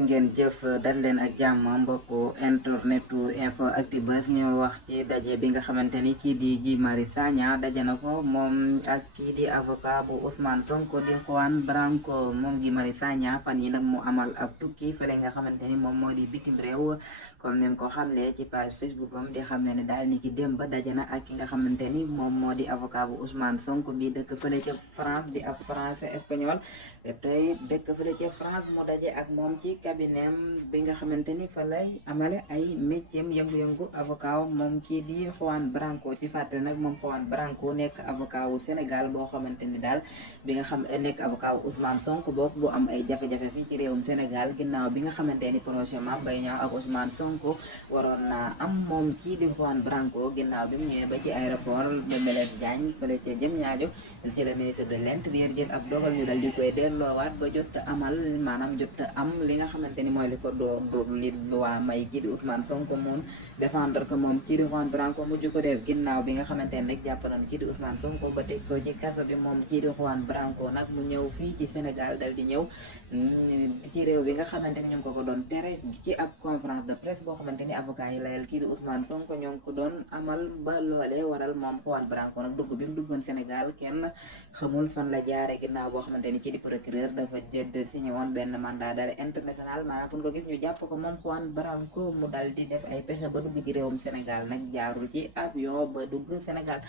ngeen jëf dal leen ak jàmm mbokku internetu info Actubuzz ñu wax ci daje bi nga xamante ni kii di Guy Marius Sagna daje na ko moom ak kii di avocat bu Ousmane Sonko di Juan Branco. moom Guy Marius Sagna fan yi nag mu amal ab tukki fële nga xamante ni moom moo di bitim réew, comme ni mu ko xamle ci page Facebook am di xamle ne daal ni ki démb daje na ak ki nga xamante ni moom moo di avocat bu Ousmane Sonko bi dëkk fële ca France di ab français espagnol tey dëkk fële ca France mu daje ak moom ci cabinet bi nga xamante ni fa lay amale ay métier yëngu-yëngu avocat moom kii di Juan Branco. ci fàttali nag moom Juan Branco nekk avocat wu Sénégal boo xamante ni daal bi nga xam nekk avocat wu Ousmane Sonko bokk bu am ay jafe-jafe fii ci réewum Sénégal ginnaaw bi nga xamante ni projet Mame Mbaye Niang ak Ousmane Sonko waroon naa am moom kii di Juan Branco ginnaaw bi mu ñëwee ba ci aéroport de Blaise Diagne fële ca Diamniadio ci le ministre de l'Intérieur jël ab dogal ñu dal di koy delloowaat ba jot amal maanaam jot am li nga xamante ni mooy li ko li waa may kii di Ousmane Sonko mun défendre que moom kii di Juan Branco mujj ko def ginnaaw bi nga xamante ni rek jàpp nañu kii di Ousmane Sonko ba teg ko ci kaso bi. moom kii di Juan Branco nag mu ñëw fii ci Sénégal dal di ñëw ci réew bi nga xamante ni ñu ngi ko doon tere ci ab conférence de presse boo xamante ni avocat yi layal kii di Ousmane Sonko ñoo ngi ko doon amal ba loolee waral moom Juan Branco nag dugg bi mu duggoon Sénégal kenn xamul fan la jaare ginnaaw boo xamante ni kii di procureur dafa jëdd signé woon benn mandat d'arrêt international maanaam fu ñu ko gis ñu jàpp ko moom Juan Branco mu dal di def ay pexe ba dugg ci réewum Sénégal nag jaarul ci avion ba dugg Sénégal.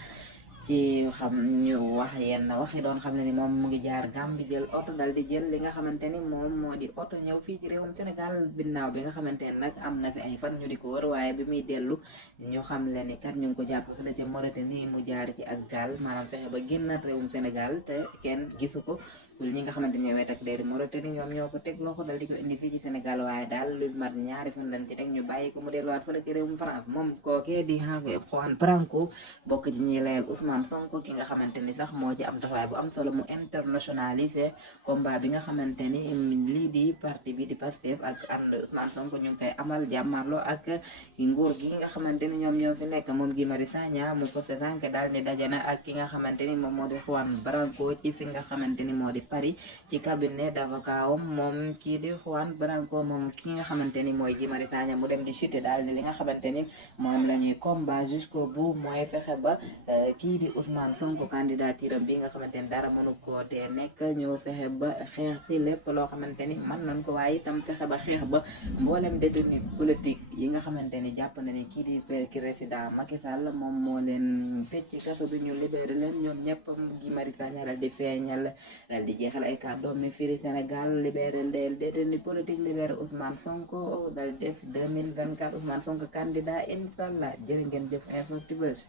ci xam ñu wax yenn wax yi doon xam ne ni moom mu ngi jaar Gambie jël oto dal di jël li nga xamante ni moom moo di oto ñëw fii ci réewum Sénégal binnaaw bi nga xamante ni nag am na fi ay fan ñu di ko wër waaye bi muy dellu ñu xam le ni kat ñu ngi ko jàpp fële ca Mauritanie mu jaar ci ak gaal maanaam fexe ba génnaat réewum Sénégal te kenn gisu ko. ñi nga xamante ni ñooy tak déeri Mauritanie ñoom ñoo ko teg loxo dal di ko indi fii ci Sénégal waaye daal lu mat ñaari fan lañ ci teg ñu bàyyi ko mu delluwaat fële ci réewum France. moom kookee di Juan Branco bokk ci ñi layal Ousmane Sonko ki nga xamante ni sax moo ci am taxawaay bu am solo mu internationalisé combat bi nga xamante ni lii di parti bi di Pastef ak ànd Ousmane Sonko ñu ngi koy amal jàmmarloo ak nguur gi nga xamante ni ñoom ñoo fi nekk. moom Guy Marius Sagna mu posté sànq daal ni dajana ak ki nga xamante ni moom moo di Juan Branco ci fi nga xamante ni moo di Paris ci cabinet d'avocat moom kii di Juan Branco moom ki nga xamante ni mooy Guy Marius Sagna mu dem di chuter daal ni li nga xamante ni moom la ñuy combat jusqu'au bout mooy fexe ba kii di Ousmane Sonko candidature bi nga xamante ni dara mënu koo tee nekk ñu fexe ba xeex ci lépp loo xamante ni mën nañ ko waaye itam fexe ba xeex ba mboolem détenu politique yi nga xamante ni jàpp na ni kii di président Macky Sall moom moo leen tëj ci kaso bi ñu libéré leen ñoom ñëpp Guy Marius Sagna dal di feeñal dal di jeexal ay kàddoom ni fii Sénégal libéré ndeel détenu politique libéré Ousmane Sonko dal def 2024 Ousmane Sonko candidat inshallah. jërë ngeen jëf info Actubuzz.